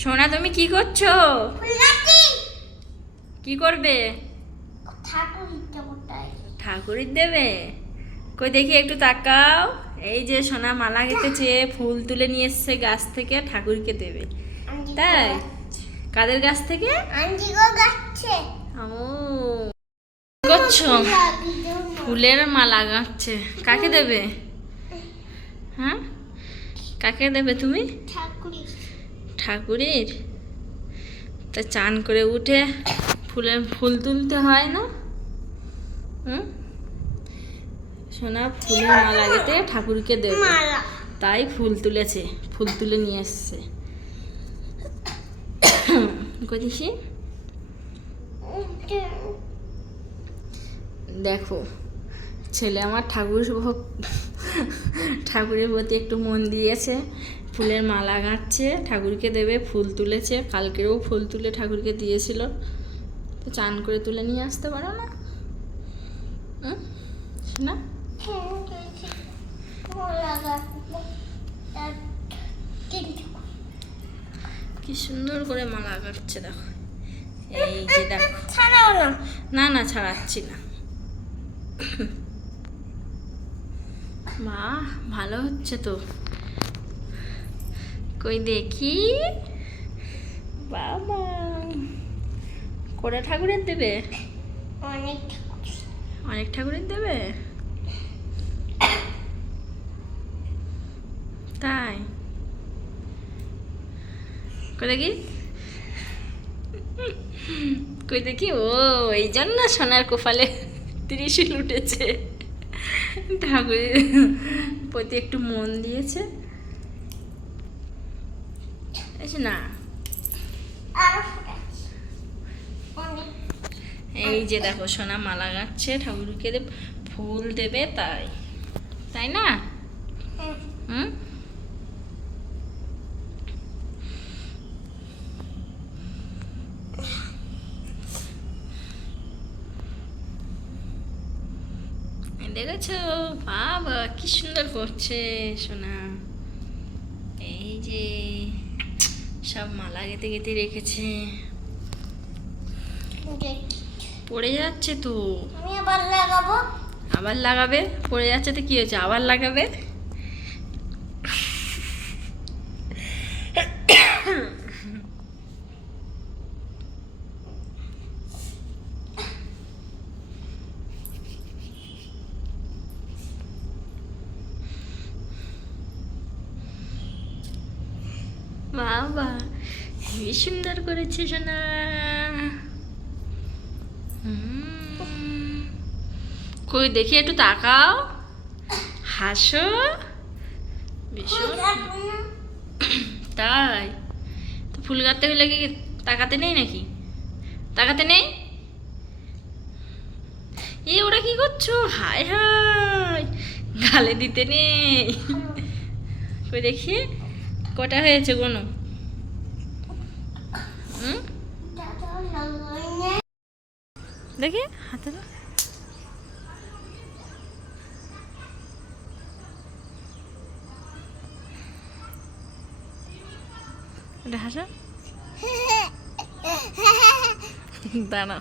সোনা তুমি কি করছ? কি করবে? ঠাকুরের দেবে। কই দেখি একটু তাকাও। এই যে সোনা মালা গেঁথেছে ফুল তুলে নিয়ে এসছে গাছ থেকে ঠাকুরকে দেবে। তাই? কাদের গাছ থেকে? করছ? ফুলের মালা গাচ্ছে কাকে দেবে? হ্যাঁ? কাকে দেবে তুমি? ঠাকুরের। তা চান করে উঠে ফুলের ফুল তুলতে হয় না? হুম? সোনা ফুলের মালা গেতে ঠাকুরকে দেবে। তাই ফুল তুলেছে ফুল তুলে নিয়ে এসছে। কইছি দেখো ছেলে আমার ঠাকুর ঠাকুরের প্রতি একটু মন দিয়েছে। ফুলের মালা গাঁচ্ছে ঠাকুরকে দেবে ফুল তুলেছে কালকেরও ফুল তুলে ঠাকুরকে দিয়েছিল। তো চান করে তুলে নিয়ে আসতে পারো না? না কি সুন্দর করে মালা গাঁচ্ছে দেখো। এই যে দেখো। না। না ছাড়াচ্ছি না। বাহ ভালো হচ্ছে তো? কই দেখি? বাবা। করে ঠাকুরের দেবে? অনেক অনেক ঠাকুরের দেবে? তাই? কই দেখি? কই দেখি? ও এই জন্য সোনার কোপালে ত্রিশূল উঠেছে ঠাকুরের প্রতি একটু মন দিয়েছে। যে না? এই যে দেখো, সোনা মালা গাচ্ছে ঠাকুরকে ফুল দেবে তাই। তাই না? হুম? দেখেছ? বাবা, কি সুন্দর করছে সোনা। এই যে সব মালা গেঁথে গেঁথে রেখেছে। পড়ে যাচ্ছে তো। আমি আবার লাগাবো? আবার লাগাবে? পড়ে যাচ্ছে তো কি হয়েছে? আবার লাগাবে? বাবা হেবি সুন্দর করেছে সোনা। কই, দেখি একটু তাকাও। হাসো। ভীষণ। তাই? তো ফুল গাঁথতে হলে কি তাকাতে নেই নাকি? তাকাতে নেই? এ, ওরা কি করছ? হায় হায়, গালে দিতে নেই। দেখি। কটা হয়েছে কোনো? হুম? দেখি হাতে হাসো। দাঁড়াও।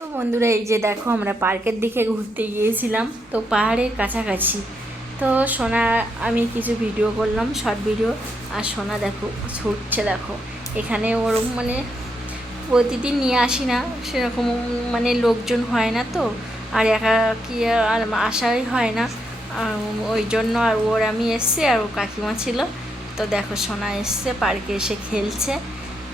তো বন্ধুরা, এই যে দেখো, আমরা পার্কের দিকে ঘুরতে গিয়েছিলাম, তো পাহাড়ের কাছাকাছি। তো সোনা, আমি কিছু ভিডিও করলাম শর্ট ভিডিও আর সোনা দেখো, ছুটছে দেখো। এখানে ওর মানে প্রতিদিন নিয়ে আসি না, সেরকম মানে লোকজন হয় না তো, আর একা কি আর আসাই হয় না। ওই জন্য আর ওর আমি এসছি, আর ও কাকিমা ছিল। তো দেখো, সোনা এসছে, পার্কে এসে খেলছে।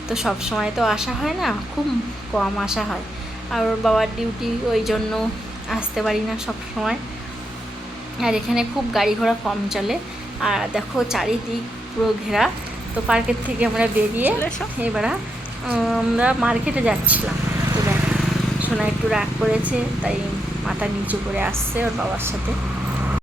তো সব সময় তো আসা হয় না, খুব কম আসা হয়। আর ওর বাবার ডিউটি ওই জন্য আসতে পারি না সব সময় আর এখানে খুব গাড়ি ঘোড়া কম চলে। আর দেখো চারিদিক পুরো ঘেরা। তো পার্কের থেকে আমরা বেরিয়ে এবার আমরা মার্কেটে যাচ্ছিলাম। তো দেখ সোনা একটু রাগ করেছে তাই মাথা নিচু করে আসছে ওর বাবার সাথে।